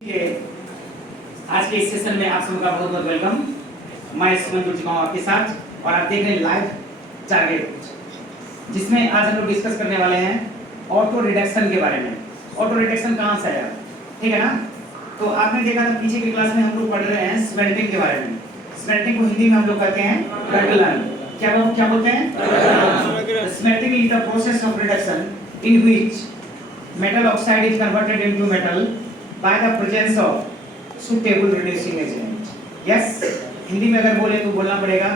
आज के इस सेशन में आप सबका बहुत बहुत वेलकम। मैं सुमन जुड़ चुका हूँ आपके साथ और आप देख रहे हैं लाइव टारगेट, जिसमें आज हम लोग डिस्कस करने वाले हैं ऑटो रिडक्शन के बारे में। ऑटो रिडक्शन कहाँ से आया, ठीक है ना? तो आपने देखा था पीछे की क्लास में हम लोग पढ़ रहे हैं स्मेल्टिंग के बारे में। स्मेल्टिंग को हिंदी में हम लोग कहते हैं प्रज्वलन। क्या बोलते हैं? Smelting is the process of reduction in which metal oxide is converted into metal by the presence of suitable reducing agent. Yes, Hindi में अगर बोले तो बोलना पड़ेगा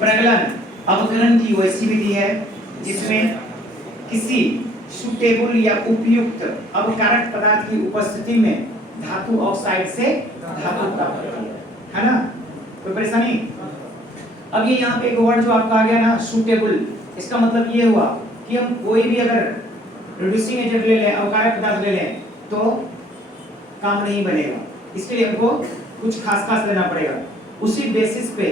प्रज्वलन अवकरण की वैसी विधि है जिसमें किसी सुटेबल या उपयुक्त अवकारक पदार्थ की उपस्थिति में धातु ऑक्साइड से धातु प्राप्त करना है ना। कोई परेशानी? अब ये यहाँ पे एक वर्ड जो आपका आ गया ना सुटेबल, इसका मतलब ये हुआ कि हम कोई भी अगर रिड्यूसिंग एजेंट ले लें, अवकारक पदार्थ ले लें तो काम नहीं बनेगा। इसके लिए हमको कुछ खास लेना पड़ेगा। उसी बेसिस पे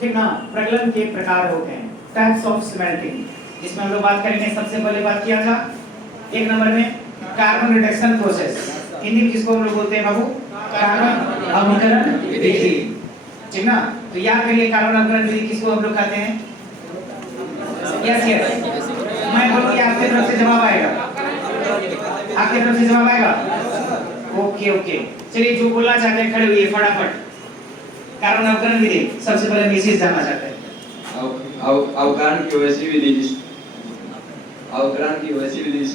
ठीक ना प्रज्वलन के प्रकार होते हैं, टाइप्स ऑफ स्मेल्टिंग, जिसमें हम लोग बात करेंगे। सबसे पहले बात किया था एक नंबर में कार्बन रिडक्शन प्रोसेस, हिंदी में जिसको हम लोग बोलते हैं बाबू कार्बन अवकरण विधि, ठीक ना? तो याद करिए कार्बन अवकरण विधि किसको हम लोग कहते हैं? यस मैं बोलूँ कि आपके तरफ से जवाब आएगा, आपके तरफ से जवाब आएगा। ओके चलिए, जो बोलना चाहते हैं खड़े हुए फटाफट। कार्बन अवकरण विधि सबसे पहले मैसेज जानना चाहते हैं। अवकरण की वैसी विधि जिसमें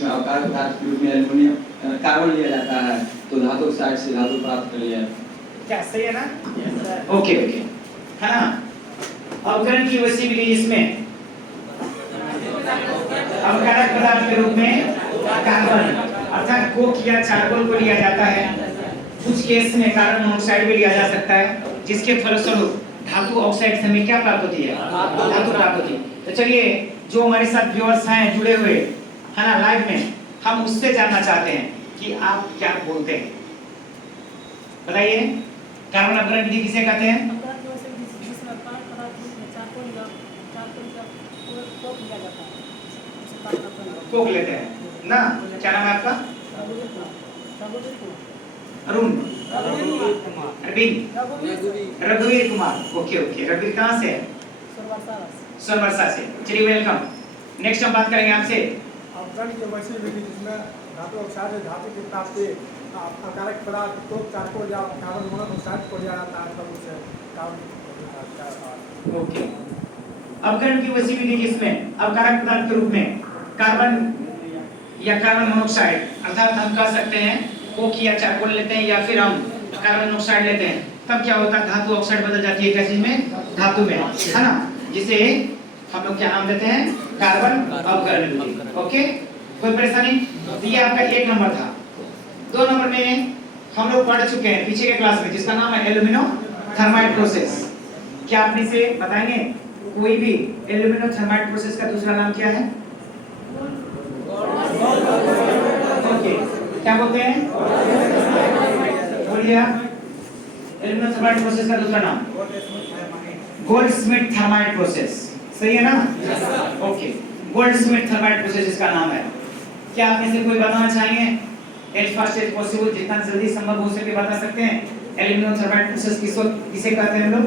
अवकारक पदार्थ के रूप में एल्युमिनियम कार्बन लिया जाता है तो धातु ऑक्साइड से धातु प्राप्त कर लिया। क्या सही है ना? ओके है ना। अवकरण की वैसी विधि जिसमें अवकारक पदार्थ के रूप में कार्बन अर्थात कोक या चारकोल को लिया जाता है। कुछ केस में कार्बन मोनोऑक्साइड भी लिया जा सकता है, जिसके फलस्वरूप धातु ऑक्साइड से हमें क्या प्राप्त होती है? धातु प्राप्त होती है। तो चलिए, जो हमारे साथ व्यूअर्स हैं जुड़े हुए है ना लाइव में, हम उससे जानना चाहते हैं कि आप क्या बोलते हैं। बताइए, कार्बन अवकरण विधि किसे कहते हैं? कोक लेते हैं ना। क्या नाम है आपका? अरुण, रघुवीर कुमार। ओके रघुवीर कहाँ से है? सोनवर्षा से। चलिए वेलकम। नेक्स्ट हम बात करेंगे आपसे अवकरण की वैसी विधि जिसमें धातु ऑक्साइड से धातु की प्राप्ति अवकारक पदार्थ को चारकोल या कार्बन मोनोऑक्साइड को लिया जाता है तब उसे कार्बन। ओके, अवकरण की वैसी विधि जिसमें अवकारक पदार्थ के रूप में कार्बन या कार्बन मोनोऑक्साइड अर्थात हम कह सकते हैं कोक या चारकोल लेते हैं या फिर हम कार्बन मोनोऑक्साइड लेते हैं, तब क्या होता है? धातु ऑक्साइड बदल जाती है क्या चीज में? धातु में, है ना। जिसे हम लोग क्या नाम देते हैं? कार्बन अवकरण विधि। ओके, कोई परेशानी? तो ये आपका एक नंबर था। दो नंबर में हम लोग पढ़ चुके हैं पीछे के क्लास में, जिसका नाम है एल्यूमिनो थर्माइट प्रोसेस। क्या आप इसे बताएंगे? कोई भी एल्यूमिनो थर्माइट प्रोसेस का दूसरा नाम क्या है? ओके, क्या बोलते हैं? बोलिए। एल्यूमिनो थर्माइट प्रोसेस का दूसरा नाम गोल्डस्मिथ थर्माइट प्रोसेस, सही है ना? ओके, गोल्डस्मिथ थर्माइट प्रोसेस इसका नाम है। क्या आप में से कोई बताना चाहेंगे? एज फास्ट एज पॉसिबल, जितना जल्दी संभव हो सके बता सकते हैं। एल्यूमिनो थर्माइट प्रोसेस किसे कहते हैं हम लोग?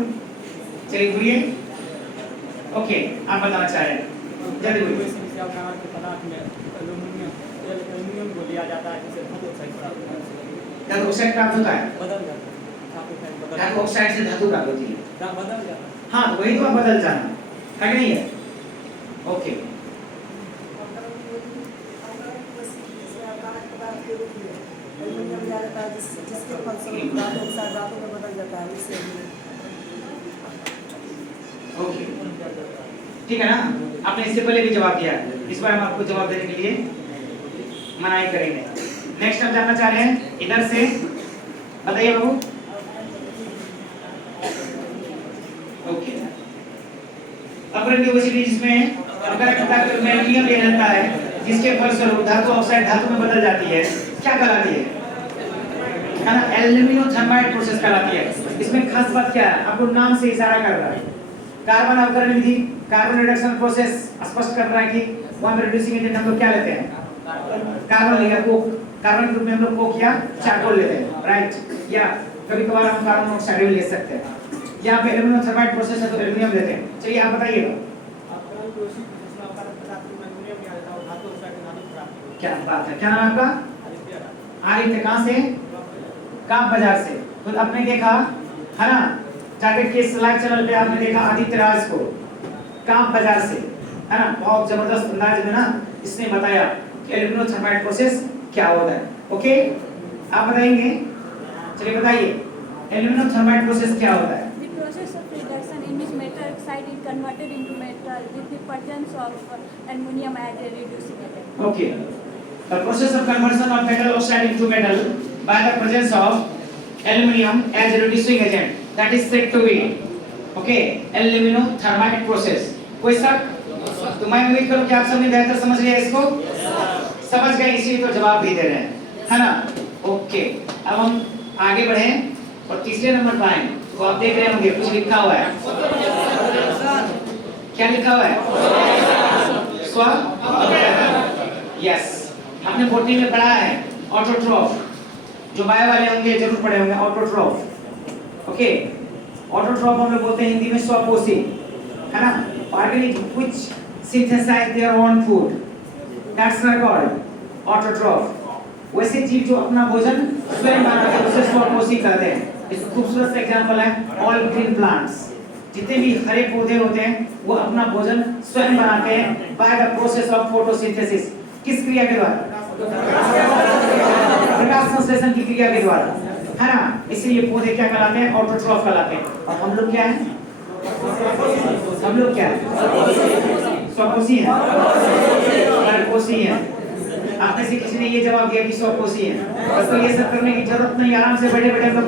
चलिए बोलिए। ओके, आप बताना चाह रहे हैं, जल्दी बोलिए। एल्युमिनियम को लिया जाता है जिससे धातु ऑक्साइड प्राप्त होता है। धातु ऑक्साइड प्राप्त होता है? बदल जाता है। धातु ऑक्साइड से धातु प्राप्त होती है। बदल जाता है। हाँ, तो वही तो आप बदल जाना है कि नहीं है? ओके, एल्युमिनियम लिया जाता है जिसके फलस्वरूप धातु ऑक्साइड धातु में बदल जाता है। इससे ओके, ठीक है ना। आपने इससे पहले भी जवाब दिया, इस बार हम आपको जवाब देने के लिए मनाही करेंगे। नेक्स्ट हम जानना चाह रहे हैं इधर से, बताइए बाबू। ओके, अवकरण की वैसी विधि जिसमें अवकारक पदार्थ में एल्यूमिनियम लिया जाता है, जिसके फलस्वरूप धातु ऑक्साइड धातु में बदल जाती है, क्या कहलाती है? है ना, एल्यूमिनो थर्माइट प्रोसेस कहलाती है। इसमें खास बात क्या है? आपको नाम से इशारा कर रहा है। कार्बन अवकरण विधि, कार्बन रिडक्शन प्रोसेस स्पष्ट कर रहा है कि वहां पर रिड्यूसिंग एजेंट हम लोग क्या लेते हैं? कार्बन या कोक। कार्बन के रूप में हम लोग कोक या चारकोल लेते हैं। राइट, या कभी कभार हम कार्बन मोनोऑक्साइड भी ले सकते हैं। यहाँ पे एल्यूमिनियम थर्माइट प्रोसेस है तो एल्यूमिनियम लेते हैं। चलिए आप बताइएगा। क्या बात है, क्या नाम है आपका? आदित्य। कहाँ से? काप बाजार से। तो आपने देखा है ना, टारगेट के लाइव चैनल पे आपने देखा आदित्य राज को काप बाजार से, है ना, बहुत जबरदस्त अंदाज में ना इसने बताया कि एल्यूमिनियम थर्माइट प्रोसेस क्या होता है। ओके, आप बताएंगे? चलिए बताइए, एल्यूमिनियम थर्माइट प्रोसेस क्या होता है? The process of reduction in which metal oxide is converted into metal with the presence of aluminum as a reducing agent. Okay. The process of conversion of metal oxide into metal by the presence of aluminum as a reducing agent, that is said to be, okay, aluminum thermite process. कोई शक? तो मैं उम्मीद करूं कि आप सबने बेहतर समझ लिया इसको। समझ गए, इसीलिए तो जवाब भी दे रहे हैं, है ना। ओके, अब हम आगे बढ़ें और तीसरे नंबर पर आएं। तो आप देख रहे होंगे कुछ लिखा हुआ है। क्या लिखा हुआ है? स्व यस, आपने बोटनी में पढ़ा है ऑटोट्रॉफ। जो बायो वाले होंगे जरूर पढ़े होंगे ऑटोट्रॉफ। ओके, ऑटोट्रॉफ हम लोग बोलते हैं हिंदी में स्वपोषी, है ना। Organic which synthesize their own food, that's called autotroph. वैसे जीव जो अपना भोजन स्वयं बनाते हैं उसे स्वपोषी कहते हैं। इसका खूबसूरत सा एग्जांपल है ऑल ग्रीन प्लांट्स। जितने भी हरे पौधे होते हैं वो अपना भोजन स्वयं बनाते हैं by the process of photosynthesis. किस क्रिया के द्वारा? प्रकाश संश्लेषण की क्रिया के द्वारा, है ना। इसलिए पौधे क्या कहलाते हैं? ऑटोट्रॉफ कहलाते हैं। और हम लोग क्या हैं? हम लोग क्या हैं? स्वपोषी हैं, परपोषी हैं। आप में से किसी ने ये जवाब दिया कि स्वपोषी हैं, बस तो ये सब करने की जरूरत नहीं, आराम से बैठे बैठे लोग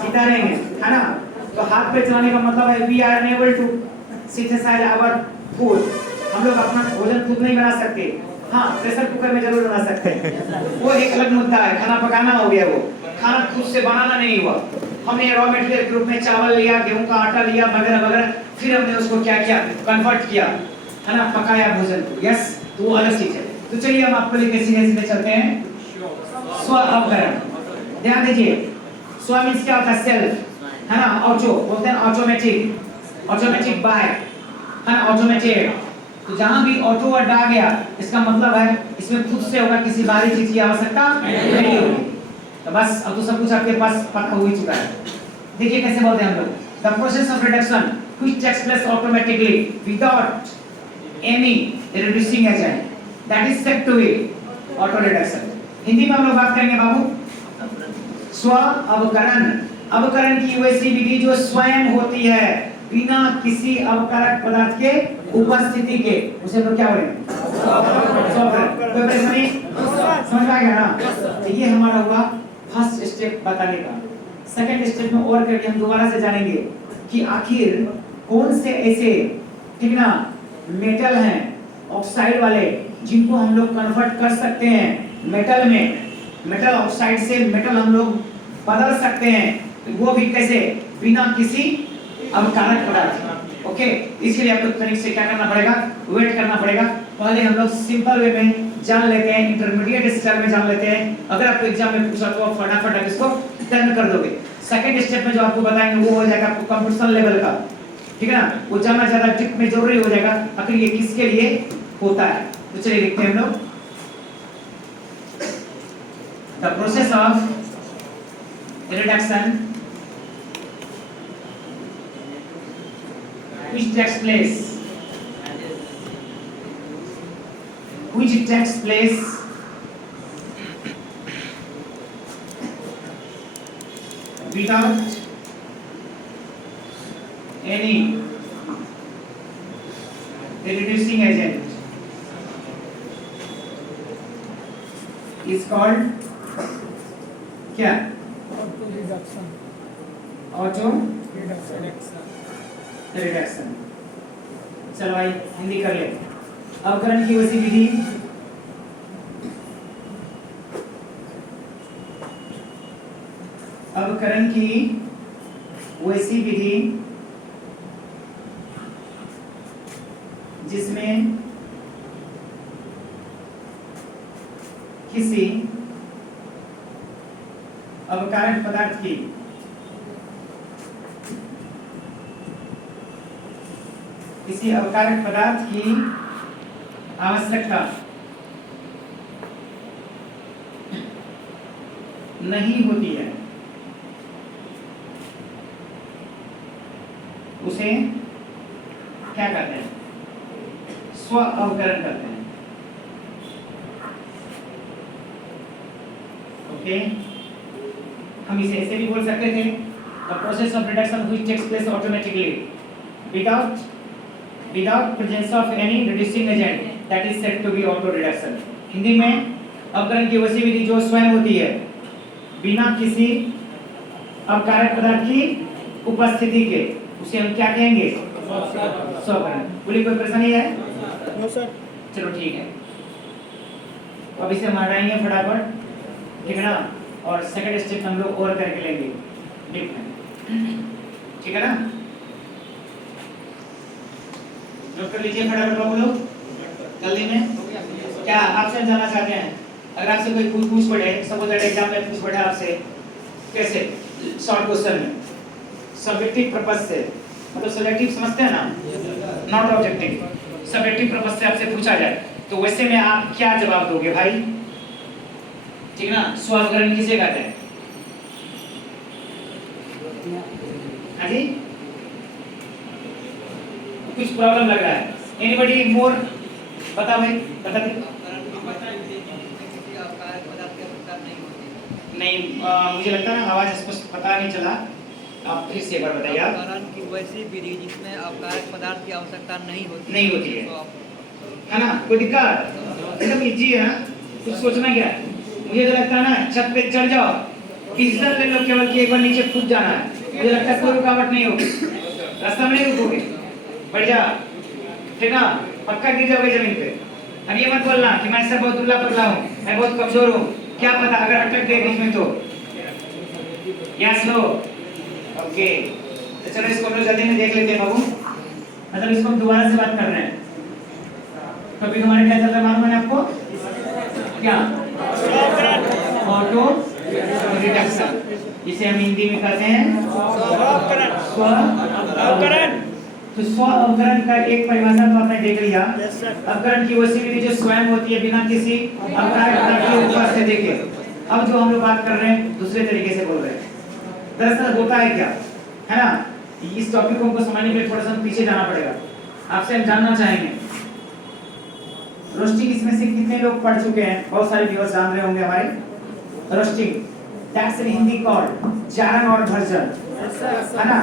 जीता रहेंगे, है ना। तो हाथ पे चलाने का मतलब है we are unable to synthesize our food. हम लोग अपना भोजन खुद नहीं बना सकते, हाँ प्रेशर कुकर में जरूर बना सकते हैं, वो एक अलग मुद्दा है। खाना पकाना हो गया, वो खाना खुद से बनाना नहीं हुआ। हमने रॉ मटेरियल के रूप में चावल लिया, गेहूं का आटा लिया, वगैरह वगैरह, फिर हमने उसको क्या किया? कन्वर्ट किया, है ना, पकाया भोजन को। यस, तो वो अलग चीज है। तो चलिए हम आपको लेके सीधे चलते हैं स्व अवकरण। ध्यान दीजिए, स्व मींस क्या होता है? सेल्फ, है ना। ऑटो बोलते हैं ऑटोमेटिक, ऑटोमेटिक बाय, है ना, ऑटोमेटेड। तो जहां भी ऑटो वर्ड आ गया इसका मतलब है इसमें खुद से होगा, किसी बाहरी चीज की आवश्यकता नहीं होगी। तो बस अब तो सब कुछ आपके पास पता हो ही चुका है। देखिए कैसे बोलते हैं हम लोग, the process of reduction which takes place automatically without any reducing agent, that is said to be auto reduction. Hindi में हम लोग बात करेंगे बाबू स्व अवकरण। अवकरण की वैसी विधि जो स्वयं होती है बिना किसी अवकारक पदार्थ के उपस्थिति के, उसे हम लोग क्या बोलेंगे? कोई परेशानी? समझ में आ गया ना। तो ये हमारा हुआ फर्स्ट स्टेप बताने का। सेकंड स्टेप में और करके हम दोबारा से जानेंगे कि आखिर कौन से ऐसे, ठीक ना, मेटल हैं ऑक्साइड वाले जिनको हम लोग कन्वर्ट कर सकते हैं मेटल में। मेटल ऑक्साइड से मेटल हम लोग बदल सकते हैं, वो भी कैसे? बिना किसी अवकारक पदार्थ। ओके, इसके लिए आप लोग तरीके से क्या करना पड़ेगा? वेट करना पड़ेगा। पहले हम लोग सिंपल वे में जान लेते हैं, इंटरमीडिएट स्टाइल में जान लेते हैं। अगर आपको एग्जाम में पूछा तो आप फटाफट आप इसको टर्न कर दोगे। सेकंड स्टेप में जो आपको बताएंगे वो हो जाएगा आपको कंप्यूटेशनल लेवल का, ठीक है ना, वो जानना ज्यादा टिप में जरूरी हो जाएगा आखिर ये किसके लिए होता है। तो चलिए देखते हैं हम लोग the process of reduction which takes place without any reducing agent is called क्या? Auto reduction. चलो भाई हिंदी कर ले। अवकरण की वैसी विधि जिसमें किसी अवकारक पदार्थ की किसी अवकारक पदार्थ की आवश्यकता नहीं होती है उसे क्या कहते हैं? स्व अवकरण कहते हैं। ओके, हम इसे ऐसे भी बोल सकते थे, the process of reduction which takes place automatically without presence of any reducing agent that is said to be auto reduction। Hindi में अवकरण की वैसी विधि जो स्वयं होती है बिना किसी अवकारक पदार्थ की उपस्थिति के, उसे हम क्या कहेंगे? स्वअवकरण। बोलिए, कोई परेशानी है? No sir. चलो ठीक है, अब इसे हम हटाएंगे फटाफट, ठीक है ना, और सेकंड स्टेप हम लोग और करके लेंगे, ठीक है ना? नोट कर लीजिए फटाफट बाबू लोग, जल्दी में। क्या आपसे जानना चाहते हैं? अगर आपसे कोई पूछ पड़े, सपोज दैट एग्जाम में पूछ पड़े आपसे, कैसे शॉर्ट क्वेश्चन में सब्जेक्टिव पर्पस से, मतलब सब्जेक्टिव समझते हैं ना, नॉट ऑब्जेक्टिव, सब्जेक्टिव पर्पस से आपसे पूछा जाए तो वैसे में आप क्या जवाब दोगे भाई? ठीक है ना? स्वावकरण किसे कहते हैं? हाँ जी, कुछ प्रॉब्लम लग रहा है? एनीबॉडी मोर? बता भाई, बता दे। नहीं, मुझे लगता है आवाज स्पष्ट पता नहीं चला, आप फिर से एक बार बताइए। आप अवकरण की वैसी विधि जिसमें अवकारक पदार्थ की आवश्यकता नहीं होती है ना? कोई दिक्कत? एकदम इजी है ना, कुछ सोचना क्या है? मुझे तो लगता है ना, छत पे चढ़ जाओ, फिसल ले लो, केवल कि एक बार नीचे कूद जाना है, मुझे लगता है कोई रुकावट नहीं होगी, रास्ता में नहीं रुकोगे, बढ़ जा, ठीक ना? पक्का गिर जाओगे जमीन पे। अब ये मत बोलना कि मैं सर बहुत दुबला पतला हूँ, मैं बहुत कमजोर हूँ, क्या पता अगर अटक गए बीच में तो। यस लो, ओके, तो चलो इसको हम लोग जल्दी में देख लेते हैं बाबू, मतलब इसको हम दोबारा से बात कर रहे हैं। तो अभी हमारे क्या चल रहा है मालूम है आपको? क्या? ऑटो रिडक्शन, इसे हम हिंदी में कहते हैं स्व अवकरण। तो स्व अवकरण का एक परिभाषा तो आपने देख लिया, अवकरण की वैसी विधि जो स्वयं होती है बिना किसी अवकारक पदार्थ के उपस्थिति के। अब जो हम लोग बात कर रहे हैं दूसरे तरीके से बोल रहे हैं, दरअसल होता है क्या, है ना? इस टॉपिक को हमको समझने के लिए थोड़ा सा पीछे जाना पड़ेगा। आपसे हम जानना चाहेंगे रोस्टिंग, इसमें से कितने लोग पढ़ चुके हैं? बहुत सारे व्यूअर्स जान रहे होंगे हमारे। Roasting that's in Hindi called जारन और भर्जन, है ना?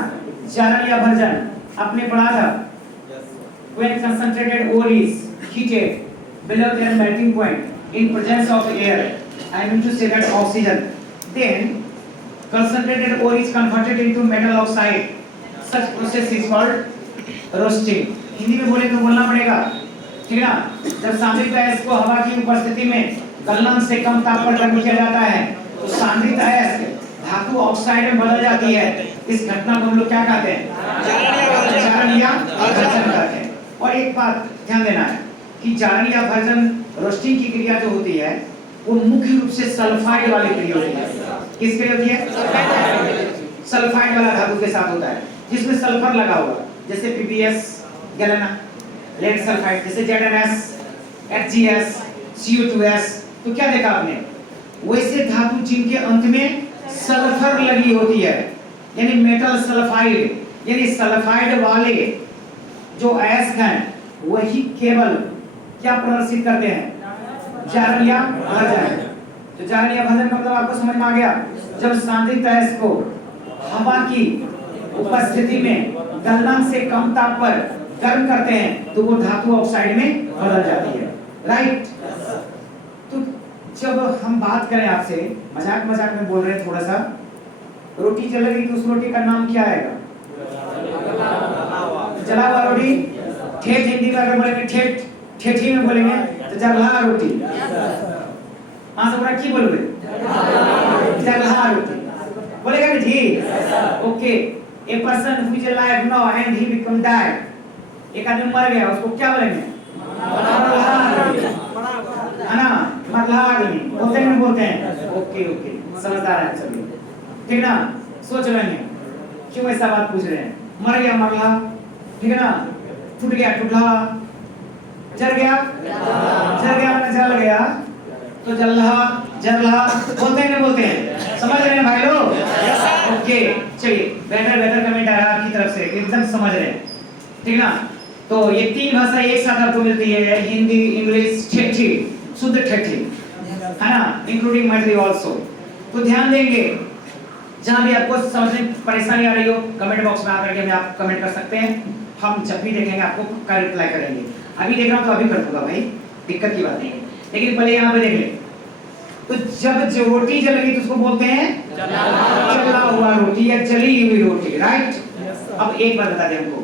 जारन या भर्जन आपने पढ़ा था। When concentrated ore is heated below their melting point in presence of air, I mean to say that oxygen, then concentrated ore is converted into metal oxide. Such process is called roasting. Hindi में बोले तो बोलना पड़ेगा, ठीक है ना? जब सांद्रित अयस्क को हवा की उपस्थिति में गलनांक से कम ताप पर गर्म किया जाता है तो सांद्रित अयस्क धातु ऑक्साइड में बदल जाती है। इस घटना को हम लोग क्या कहते हैं? जारन या भर्जन कहते हैं। और एक बात ध्यान देना है कि जारन या भर्जन रोस्टिंग की क्रिया जो होती है वो मुख्य रूप से सल्फाइड वाली क्रिया होती है। किस क्रिया होती है? सल्फाइड वाला धातु के साथ होता है जिसमें सल्फर लगा हुआ, जैसे पीबीएस, गैलेना, लेड सल्फाइड, जैसे ZnS, HgS, CO2s। तो क्या देखा आपने? वैसे धातु जिनके अंत में सल्फर लगी होती है, यानी मेटल सल्फाइड, यानी सल्फाइड वाले जो अयस्क हैं वही केवल क्या प्रदर्शित करते हैं? जारन या भर्जन। तो जारन या भर्जन का मतलब आपको समझ में आ गया? जब सांद्रित अयस्क को हवा की उपस्थिति में गलनांक से कम ताप पर गर्म करते हैं तो वो धातु ऑक्साइड में बदल जाती है, राइट? तो जब हम बात करें आपसे, मजाक मजाक में बोल रहे हैं थोड़ा सा, रोटी जल रही तो उस रोटी का नाम क्या आएगा? जला हुआ रोटी। ठेठ हिंदी में अगर बोलेंगे, ठेठ ठेठी में बोलेंगे तो जला रोटी। हाँ सब की बोलोगे? जला रोटी बोलेगा ना जी? Okay, a person who is alive now and he become dead, एक आदमी मर गया उसको क्या बोलेंगे? है ना? मरला आदमी बोलते हैं। ओके ओके, समझदार है सभी। ठीक ना? सोच लेंगे क्यों ऐसा बात पूछ रहे हैं। मर गया मरला, ठीक है ना? टूट गया टूटला, जल गया ना जल गया, तो जल्ला जरला बोलते हैं ना बोलते हैं, समझ रहे हैं भाई लोग? ओके चलिए, बेहतर कमेंट आ रहा है आपकी तरफ से, एकदम समझ रहे हैं, ठीक ना? तो ये तीन भाषा एक साथ आपको मिलती है, हिंदी इंग्लिश ठेठी, शुद्ध ठेठी, है ना? Including Maithili also. तो ध्यान देंगे, जहां भी आपको समझने में परेशानी आ रही हो कमेंट बॉक्स में आकर के हमें आप कमेंट कर सकते हैं, हम जब भी देखेंगे आपको का रिप्लाई करेंगे। अभी देख रहा हूं तो अभी कर दूंगा भाई, दिक्कत की बात नहीं है, लेकिन पहले यहाँ पे देख ले। तो जब जो रोटी जलेगी तो उसको बोलते हैं जला हुआ रोटी या जली हुई रोटी, राइट? अब एक बात बता दें हमको,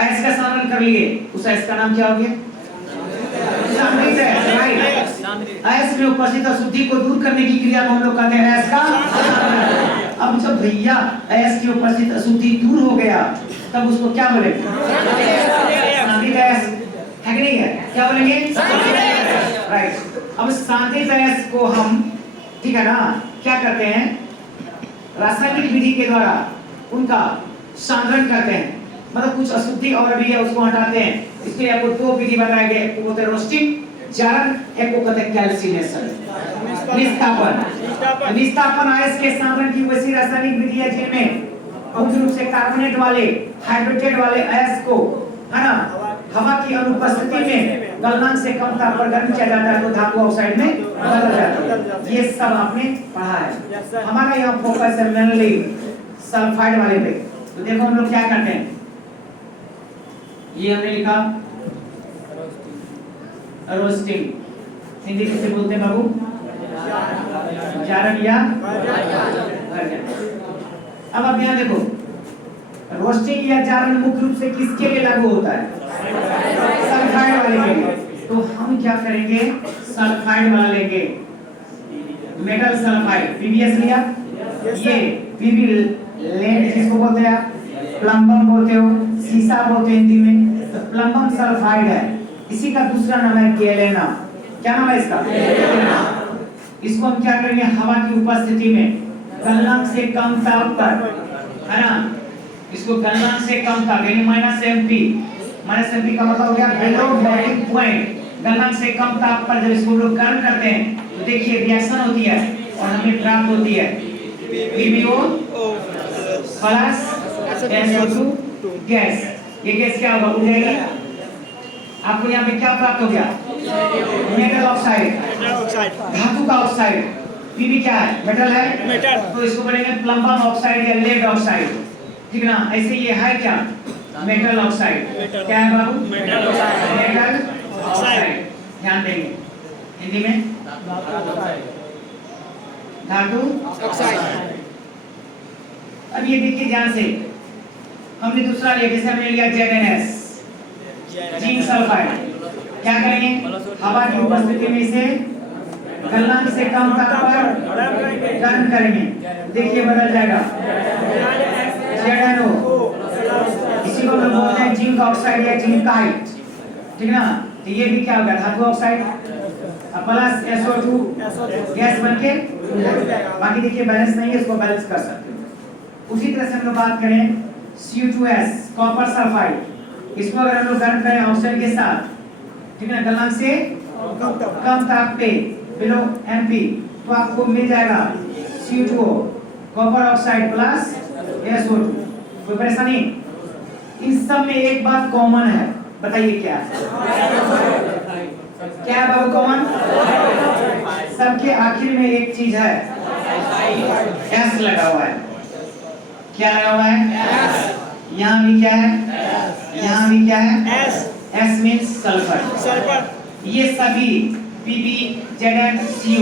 ऐस का सामना कर लिए, उस ऐस का नाम क्या हो गया? सामरिक है, राइट? ऐस में उपस्थित अशुद्धि को दूर करने की क्रिया को हम लोग कहते हैं ऐस का। अब जब भैया ऐस की उपस्थित अशुद्धि दूर हो गया तब उसको क्या बोलेंगे? शांतित ऐस है कि नहीं है? क्या बोलेंगे? राइट। अब शांतित ऐस को हम, ठीक है ना, क्या करते हैं? रासायनिक विधि के द्वारा उनका सांद्रण करते हैं, मतलब कुछ अशुद्धि और भी है उसको हटाते हैं। इसलिए आपको दो विधि बताए गए, एक को बोलते हैं रोस्टिंग, जारन, एक को कहते हैं कैल्सिनेशन, निस्तापन। निस्तापन आयस के सांद्रण की वैसी रासायनिक विधि है जिनमें मुख्य रूप से कार्बोनेट वाले, हाइड्रोजेट वाले आयस को, है ना, हवा की अनुपस्थिति में गलनांक से कम ताप पर गर्म किया जाता है तो धातु ऑक्साइड में बदल जाता है। ये सब आपने पढ़ा है। हमारा यहाँ फोकस है मेनली सल्फाइड वाले पे। तो देखो हम लोग क्या करते हैं, ये हमने लिखा रोस्टिंग, हिंदी कैसे बोलते हैं बाबू? जारन या भरजन। अब आप यहाँ देखो, रोस्टिंग या जारन मुख्य रूप से किसके लिए लागू होता है? सल्फाइड वाले के लिए। तो हम क्या करेंगे? सल्फाइड वाला लेंगे, मेटल सल्फाइड, पीबीएस लिया। ये पीबी लेड जिसको बोलते हैं आप, प्लम्बम बोलते हो, सीसा बोलते हैं हिंदी में, तो प्लम्बम सल्फाइड है। इसी का दूसरा नाम है गैलेना। क्या नाम है इसका? इसको हम क्या करेंगे? हवा की उपस्थिति में गलनांक से कम ताप पर, है ना, इसको गलनांक से कम ताप यानी -mp, -mp का मतलब हो गया बिलो बॉइलिंग पॉइंट। गलनांक से कम ताप पर जब इसको लोग गर्म करते हैं तो देखिए रिएक्शन होती है और हमें प्राप्त होती है PbO प्लस SO2 गैस। ये गैस क्या होगा? उड़ जाएगी। आपको यहाँ पे क्या प्राप्त हो गया? मेटल ऑक्साइड, धातु का ऑक्साइड। पीबी क्या है? मेटल है, तो इसको बोलेंगे प्लम्बम ऑक्साइड या लेड ऑक्साइड, ठीक ना? ऐसे ये है क्या? Metal oxide. क्या है बाबू? Metal oxide. ध्यान देंगे, हिंदी में धातु ऑक्साइड। अब ये देखिए ध्यान से, हमने दूसरा लिया, जैसे हमने लिया ZnS, जिंक सल्फाइड। क्या करेंगे? हवा की उपस्थिति में इसे गलनांक से कम ताप पर गर्म करेंगे, देखिए बदल जाएगा ZnO। इसी को हम बोलते हैं जिंक ऑक्साइड या जिंकाइट, ठीक ना? तो ये भी क्या होगा? धातु ऑक्साइड प्लस SO2 गैस बनके, बाकी देखिए बैलेंस नहीं है, इसको बैलेंस कर सकते हो। उसी तरह से हम लोग बात करें Cu2S कॉपर सल्फाइड, इसको अगर हम लोग गर्म करें ऑक्सीजन के साथ, ठीक है, गलनांक से कम ताप पे बिलो mp, तो आपको मिल जाएगा Cu2O copper oxide plus SO2। कोई परेशानी? इन सब में एक बात कॉमन है, बताइए क्या है? क्या है बाबू कॉमन? सबके आखिर में एक चीज है, S लगा हुआ है। क्या लगा हुआ है? यहाँ भी क्या है? यहाँ भी क्या है? S means sulphur. ये सभी Pb, Zn, Cu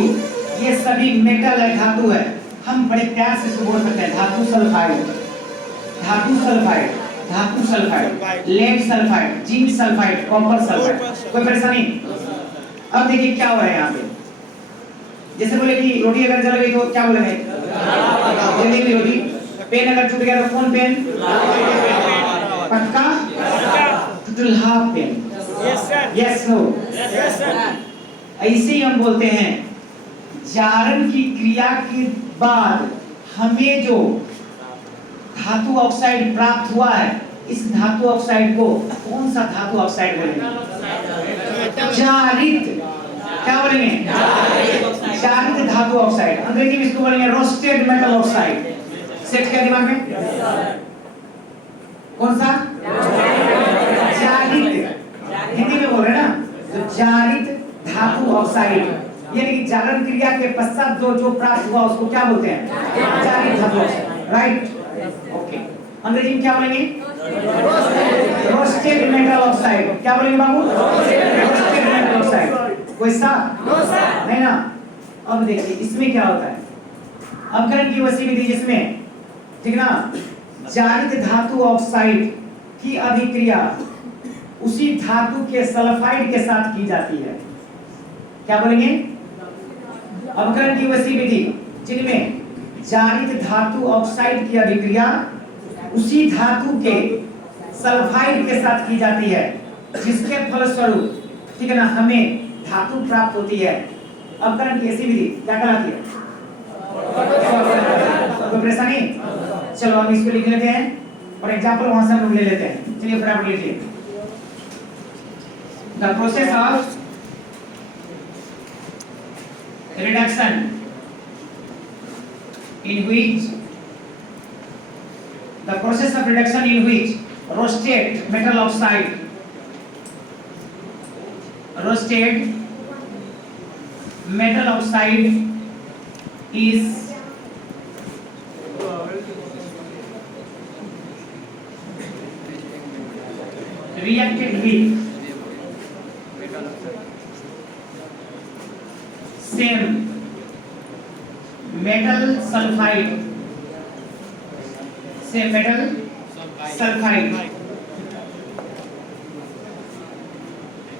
ये सभी मेटल है, धातु है। हम बड़े प्यार से इसको बोल सकते हैं धातु सल्फाइड, धातु सल्फाइड, धातु sulphide, lead sulphide, zinc sulphide, copper sulphide. कोई परेशानी? अब देखिए क्या हो रहा है यहाँ पे, जैसे बोले कि रोटी अगर जल गई तो क्या बोलेंगे? जली हुई रोटी। पेन अगर टूट गया तो कौन पेन? पक्का टुटुल्हा पेन। Yes no? ऐसे ही हम बोलते हैं जारन की क्रिया के बाद हमें जो धातु ऑक्साइड प्राप्त हुआ है, इस धातु ऑक्साइड को कौन सा धातु ऑक्साइड बोलेंगे? जारित। क्या बोलेंगे? जारित धातु ऑक्साइड। अंग्रेजी में इसको बोलेंगे रोस्टेड मेटल ऑक्साइड। सेट किया दिमाग में? कौन सा? जारित। हिंदी में बोल रहे हैं ना, तो जारित धातु ऑक्साइड, यानी कि जागरण क्रिया के पश्चात जो प्राप्त हुआ उसको क्या बोलते हैं? जारित धातु ऑक्साइड। Right, okay. अंग्रेजी में क्या बोलेंगे? Roasted metal oxide. क्या बोलेंगे बाबू? Roasted metal oxide. कोई सा? नहीं ना। अब देखिए इसमें क्या होता है, अपकरण की वैसी विधि जिसमें, ठीक ना, जारित धातु ऑक्साइड की अभिक्रिया उसी धातु के सल्फाइड के साथ की जाती है। क्या बोलेंगे? अपकरण की वैसी विधि जिनमें जारित धातु ऑक्साइड की अभिक्रिया उसी धातु के सल्फाइड के साथ की जाती है, जिसके फलस्वरूप, ठीक है ना, हमें धातु प्राप्त होती है। अपकरण की ऐसी विधि क्या कहलाती है? कोई परेशानी? चलो हम इसको लिख लेते हैं और एग्जांपल वहां से हम ले लेते हैं। चलिए फटाफट लिखिए। The process of reduction in which roasted metal oxide is reacted with same metal sulfide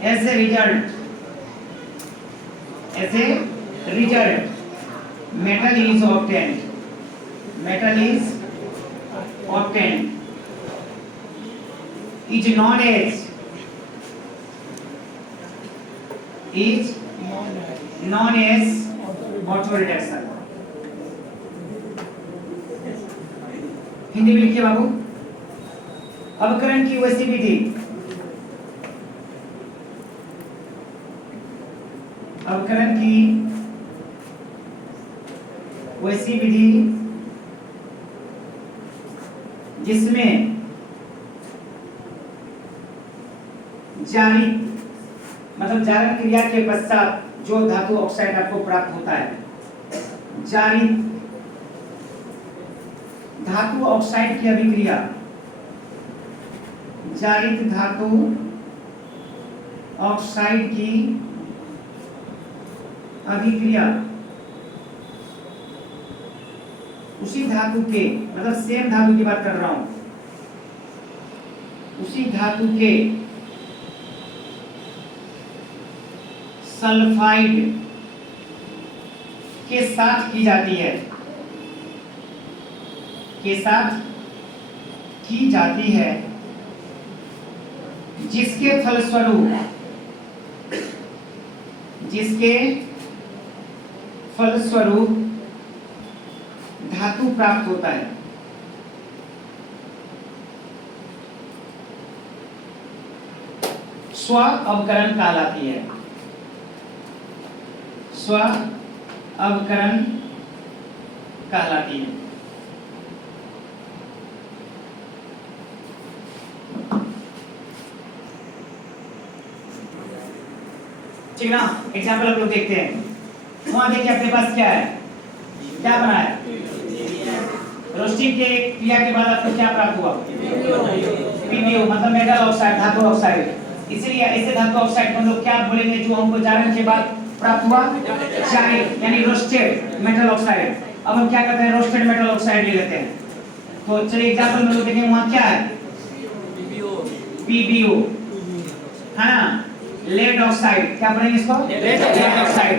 as a result metal is obtained is known as auto reduction। Hindi में लिखिए बाबू। अपकरण की वैसी विधि, अपकरण की वैसी विधि जिसमें जारित मतलब जारक क्रिया के पश्चात जो धातु ऑक्साइड आपको प्राप्त होता है, जारित धातु ऑक्साइड की अभिक्रिया, जारित धातु ऑक्साइड की अभिक्रिया उसी धातु के, मतलब सेम धातु की बात कर रहा हूं, उसी धातु के सल्फाइड के साथ की जाती है, के साथ की जाती है, जिसके फलस्वरूप धातु प्राप्त होता है। स्व अवकरण कहलाती है, स्व अवकरण कहलाती है। ठीक ना, एग्जाम्पल हम लोग देखते हैं। वहां देखिए अपने पास क्या है, क्या बना है, रोस्टिंग के क्रिया के बाद आपको क्या प्राप्त हुआ, पीबीओ मतलब मेटल ऑक्साइड, धातु ऑक्साइड। इसीलिए ऐसे धातु ऑक्साइड मतलब क्या बोलेंगे जो हमको जारन के बाद प्राप्त हुआ, जारित यानी रोस्टेड मेटल ऑक्साइड। अब हम क्या करते हैं, रोस्टेड मेटल ऑक्साइड ले लेते हैं। तो चलिए एग्जांपल में लोग देखेंगे वहां क्या है, पीबीओ है ना, लेड ऑक्साइड। क्या पढ़ेंगे इसको, लेड ऑक्साइड।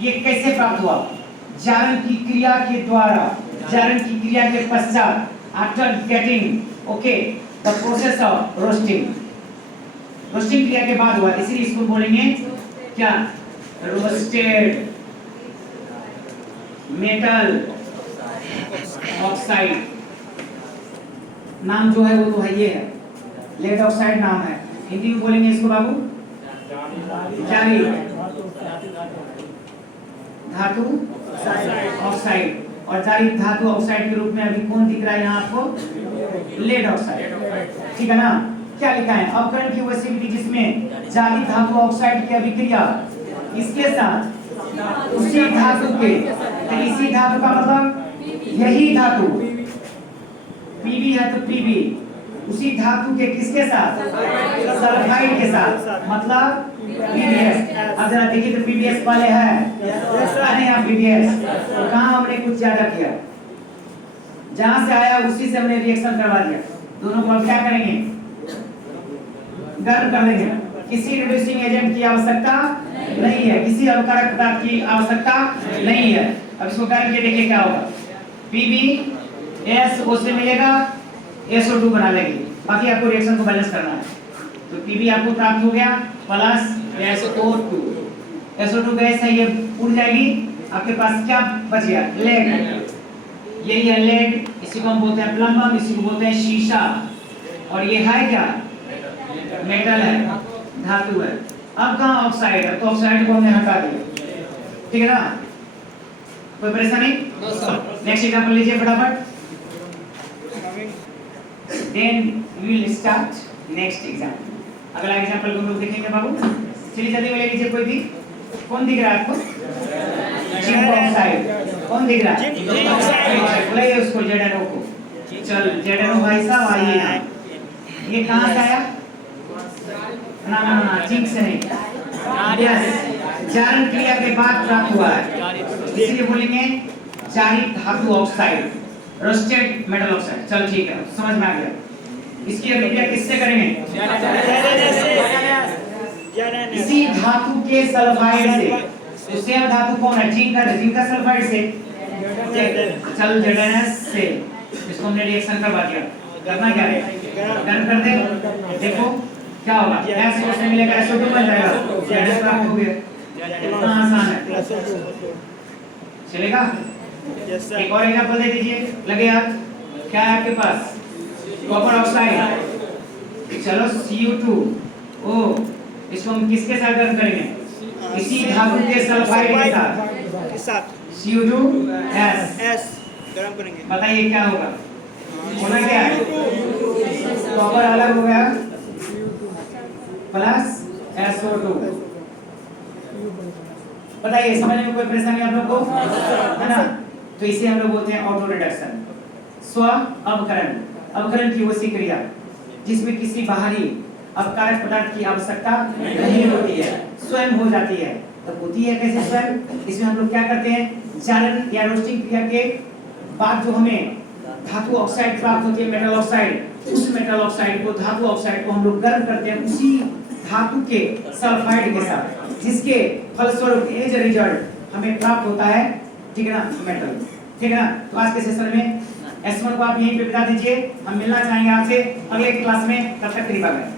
ये कैसे प्राप्त हुआ, जारन की क्रिया के द्वारा, जारन की क्रिया के पश्चात, after getting okay the process of roasting, roasting क्रिया के बाद हुआ, इसीलिए इसको बोलेंगे क्या, रोस्टेड मेटल ऑक्साइड नाम जो है वो तो है, ये है लेड ऑक्साइड नाम है। हिंदी में बोलेंगे इसको बाबू जारी धातु ऑक्साइड। और जारी धातु ऑक्साइड के रूप में अभी कौन दिख रहा है यहाँ आपको? लेड ऑक्साइड, ठीक है ना। क्या लिखा है? अपकरण की वह स्थिति जिसमें जारी धातु ऑक्साइड की अभिक्रिया इसके साथ उसी धातु के, तो इसी धातु का मतलब यही धातु पीबी है तो पीबी उसी धातु के किसके साथ? सल्फाइड के साथ, मतलब पीबीएस। अब जरा देखिए तो पीबीएस वाले हैं, अरे यहाँ पीबीएस तो कहाँ हमने कुछ ज्यादा किया, जहां से आया उसी से हमने रिएक्शन करवा दिया। दोनों को अब क्या करेंगे? गर्म कर देंगे। किसी रिड्यूसिंग एजेंट की आवश्यकता नहीं है, किसी अवकारक पदार्थ की आवश्यकता नहीं है। अब इसको करके देखिए क्या होगा। PbSO से मिलेगा SO2 बना लेंगे, बाकी आपको रिएक्शन को बैलेंस करना है। तो Pb आपको प्राप्त हो गया प्लस SO2। SO2 गैस है, ये उड़ जाएगी। आपके पास क्या बच गया? लेड। यही है लेड, इसी को हम बोलते हैं प्लम्बम, इसी को बोलते हैं शीशा। और ये है क्या? मेटल है, धातु है। अब कहाँ ऑक्साइड है? तो ऑक्साइड को हमने हटा दिया, ठीक है ना। कोई परेशानी? नेक्स्ट एग्जांपल लीजिए फटाफट। Then we will start next example. अगला एग्जांपल को हम लोग देखेंगे बाबू। चलिए जल्दी में ले लीजिए। कोई भी कौन दिख रहा है आपको? Zinc oxide. कौन दिख रहा है? Zinc oxide. बुलाइए उसको, जेडएनओ को। चल जेडएनओ भाई साहब आइए यहाँ। ये कहाँ से आया? ना ना ना, जिंक से नहीं, जारन क्रिया के बाद प्राप्त हुआ है, इसलिए बोलेंगे जारी धातु ऑक्साइड, रोस्टेड मेटल ऑक्साइड। चलो ठीक है, समझ में आ गया। इसकी अभिक्रिया किससे करेंगे? इसी धातु के सल्फाइड से। तो सेम धातु कौन है? जिंक है, जिंक का सल्फाइड से। चल ZnS से इसको हमने रिएक्शन करवा दिया। करना क्या है? डन कर दे। देखो क्या होगा? SO से मिलेगा SO2 बन जाएगा, ZnS प्राप्त हो गया। इतना आसान है, चलेगा। एक और एग्जांपल दे दीजिए, लगे यार। क्या है आपके पास? Copper oxide. चलो Cu2 ओ, इसको हम किसके साथ गर्म करेंगे? इसी धातु के सल्फाइड के साथ। Cu2S गरम करेंगे। बताइए क्या होगा? होना क्या है? कॉपर अलग हो गया प्लस SO2। बताइए समझने में कोई परेशानी आप लोग को है ना? तो इसे हम लोग बोलते हैं ऑटो रिडक्शन, स्व अवकरण। अवकरण की वो क्रिया जिसमें किसी बाहरी अपकारक पदार्थ की आवश्यकता नहीं होती है, स्वयं हो जाती है। तब होती है कैसे स्वयं? इसमें हम लोग क्या करते हैं? जारन या रोस्टिंग क्रिया के बाद जो हमें धातु ऑक्साइड प्राप्त होती है, मेटल ऑक्साइड, उस मेटल ऑक्साइड को, धातु ऑक्साइड को हम लोग गर्म करते हैं उसी धातु के सल्फाइड के साथ, जिसके फलस्वरूप एज रिजल्ट हमें प्राप्त होता है, ठीक है ना, मेटल। ठीक है ना। तो आज के सेशन में S1 को आप यहीं पे बता दीजिए। हम मिलना चाहेंगे आपसे अगले क्लास में। तब तक कृपा करें।